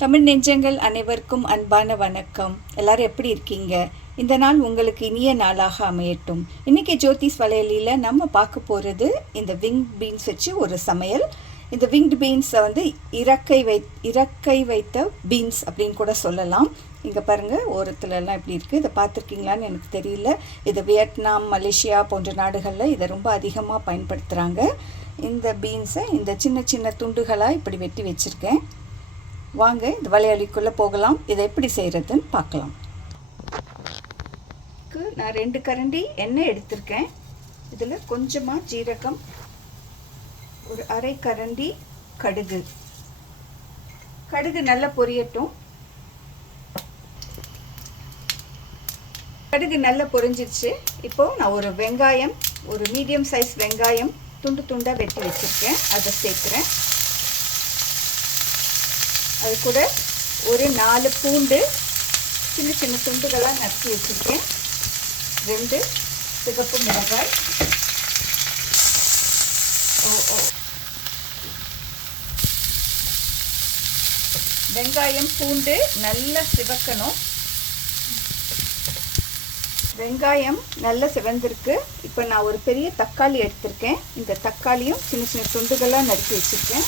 தமிழ் நெஞ்சங்கள் அனைவருக்கும் அன்பான வணக்கம். எல்லாரும் எப்படி இருக்கீங்க? இந்த நாள் உங்களுக்கு இனிய நாளாக அமையட்டும். இன்னைக்கு ஜோதிஸ் வலையலியில் நம்ம பார்க்க போகிறது இந்த விங் பீன்ஸ் வச்சு ஒரு சமையல். இந்த விங்டு பீன்ஸை வந்து இறக்கை வை இறக்கை வைத்த பீன்ஸ் அப்படின்னு கூட சொல்லலாம். இங்கே பாருங்கள் ஓரத்துலலாம் இப்படி இருக்குது இதை பார்த்துருக்கீங்களான்னு எனக்கு தெரியல. இது வியட்நாம் மலேசியா போன்ற நாடுகளில் இதை ரொம்ப அதிகமாக பயன்படுத்துகிறாங்க இந்த பீன்ஸை இந்த சின்ன சின்ன துண்டுகளாக இப்படி வெட்டி வச்சுருக்கேன். வாங்க இந்த வளையலிக்குள்ளே போகலாம். இதை எப்படி செய்கிறதுன்னு பார்க்கலாம். நான் ரெண்டு கரண்டி எண்ணெய் எடுத்திருக்கேன். இதில் கொஞ்சமாக ஜீரகம் ஒரு அரை கரண்டி கடுகு. கடுகு நல்லா பொரியட்டும். கடுகு நல்லா பொரிஞ்சிருச்சு. இப்போது நான் ஒரு வெங்காயம் ஒரு மீடியம் சைஸ் வெங்காயம் துண்டு துண்டாக வெட்டி வச்சுருக்கேன். அதை சேர்க்குறேன். அது கூட ஒரு நாலு பூண்டு சின்ன சின்ன துண்டுகளாக நறுக்கி வச்சுருக்கேன். ரெண்டு சிகப்பு மிளகாய். ஓ ஓ. வெங்காயம் பூண்டு நல்லா சிவக்கணும். வெங்காயம் நல்லா சிவந்திருக்கு. இப்போ நான் ஒரு பெரிய தக்காளி எடுத்திருக்கேன். இந்த தக்காளியும் சின்ன சின்ன துண்டுகளாக நறுக்கி வச்சுருக்கேன்.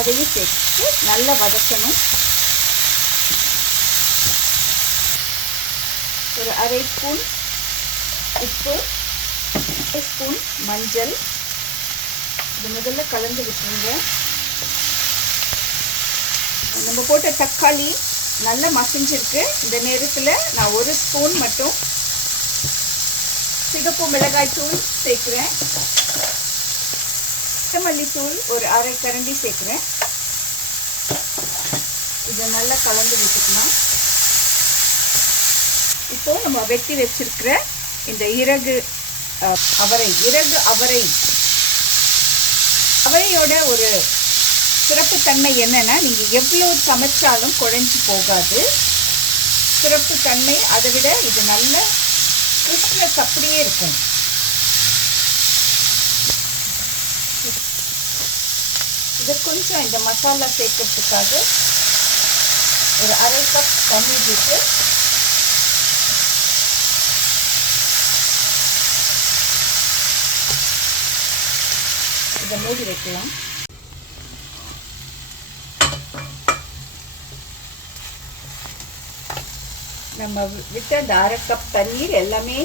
அதையும் சேர்த்து நல்லா வதக்கணும். ஒரு அரை ஸ்பூன் உப்பு அரை ஸ்பூன் மஞ்சள். இது முதல்ல கலந்து விட்டுருங்க. நம்ம போட்ட தக்காளி நல்லா மசிஞ்சிருக்கு. இந்த நேரத்தில் நான் ஒரு ஸ்பூன் மட்டும் சிகப்பு மிளகாய் தூள் சேர்க்குறேன். கொத்தமல்லித்தூள் ஒரு அரை கரண்டி சேர்க்குறேன். இதை நல்லா கலந்து விட்டுக்கலாம். இப்போ நம்ம வெட்டி வச்சிருக்கிற இந்த இறகு அவரை இறகு அவரை. அவரையோட ஒரு சிறப்புத்தன்மை என்னென்னா நீங்கள் எவ்வளோ சமைச்சாலும் குழஞ்சி போகாது. சிறப்புத்தன்மை அதை விட இது நல்ல கிறிஸ்மஸ் அப்படியே இருக்கும் இது கொஞ்சம் இந்த மசாலா சேர்க்கறதுக்காக ஒரு அரை கப் தண்ணி விட்டு இதை மூடி வைக்கலாம். நம்ம விட்ட அந்த அரை கப் தண்ணீர் எல்லாமே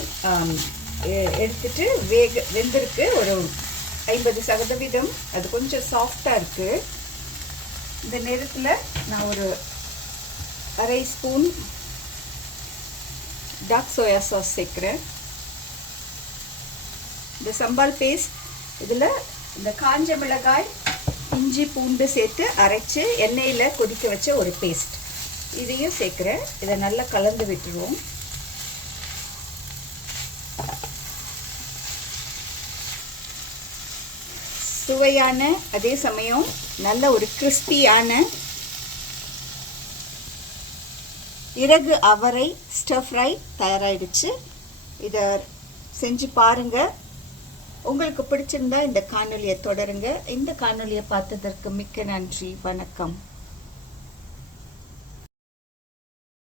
எடுத்துட்டு வேக வெந்திருக்கு ஒரு ஐம்பது சதவீதம். அது கொஞ்சம் சாஃப்டாக இருக்குது இந்த நேரத்தில் நான் ஒரு அரை ஸ்பூன் டார்க் சோயா சாஸ் சேர்க்குறேன். இந்த சம்பால் பேஸ்ட் இதில் இந்த காஞ்ச மிளகாய் இஞ்சி பூண்டு சேர்த்து அரைச்சி எண்ணெயில் கொதிக்க வச்ச ஒரு பேஸ்ட் இதையும் சேர்க்குறேன். இதை நல்லா கலந்து விட்டுருவோம். சுவையான அதே சமயம் நல்ல ஒரு கிறிஸ்பியான இறகு அவரை ஸ்டஃப் ஃப்ரை தயாராகிடுச்சு இதை செஞ்சு பாருங்கள் உங்களுக்கு பிடிச்சிருந்தா இந்த காணொலியை தொடருங்க. இந்த காணொலியை பார்த்ததற்கு மிக்க நன்றி. வணக்கம்.